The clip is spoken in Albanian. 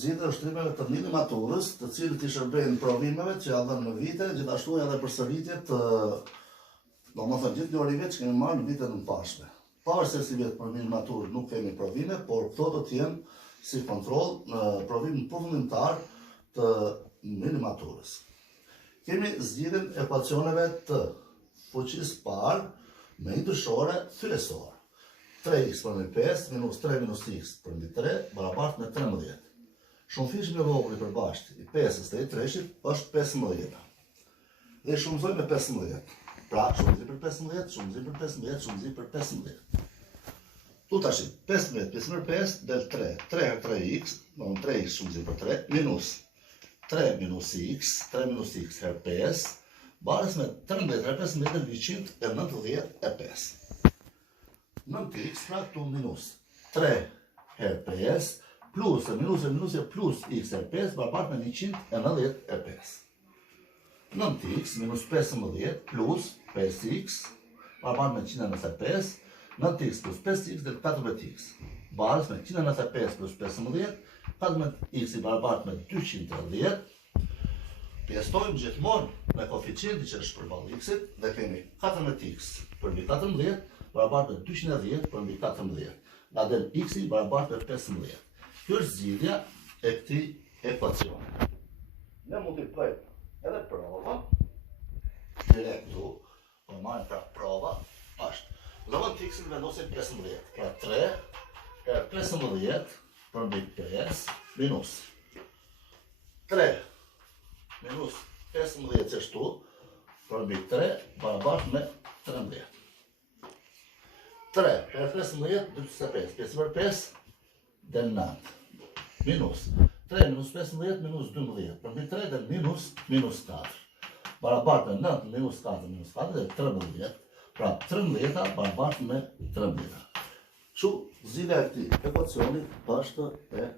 zgjidhja e ushtrimeve të një maturës, të cilët i shërbejnë provimeve që ja dhënë në vite, gjithashtu edhe përsëritje të domethënë gjithë llojeve që kemi marrë në vitet e mëparshme. Pavarësisht se vjet për një maturë nuk kemi provime, por këto do të jenë si kontroll në provimin përfundimtar të mini maturës. Kemi zgjidhjen e ekuacioneve të fuqisë parë me ndryshore thyesore. 3x për mbi 5 minus 3 minus x për mbi 3 barabartë me 13. Shumëfishmi i rrogullit përbashkët i 5-s dhe i 3-shit është 15. Dhe i shumëzoj me 15. Pra, shumëzi për 15, shumëzi për 15, shumëzi për 15. Tu tash 15 pjesë për 5 del 3. 3 herë 3x, do 3x shumëzi për 3 minus 3 minus x, 3 minus x herë 5, barës me 13 herë 15 dhe 195. 9x pra këtu minus 3 herë 5 plus minus plus x herë 5 barabartë me 195. 9x minus 15 plus 5x barabartë me 195. 9x plus 5x dhe 14x. Barës me 195 plus 15, 14x i barabartë me 210. Pjestojmë gjithmonë me koeficientin që është përballë x-it dhe kemi 14x për mbi 14 barabartë me 210 për mbi 14. Nga del x-i barabartë me 15. Kjo është zgjidhja e këtij ekuacioni. Ne mund të bëjmë edhe prova direkt këtu, po marrim pra prova është. Domethënë të x-in vendosim 15. Pra 3 herë 15 për mbi 5 minus 3 minus 15 që shtu për mbi 3 barabartë me 13. 3 herë 15, 25, 5 për 5, del 9. Minus 3 minus 15 minus 12, për mbi 3 del minus 4. Barabartë me 9 minus 4 del 13, pra 13 barabartë me 13. Kështu, zgjidhja e këtij ekuacioni është e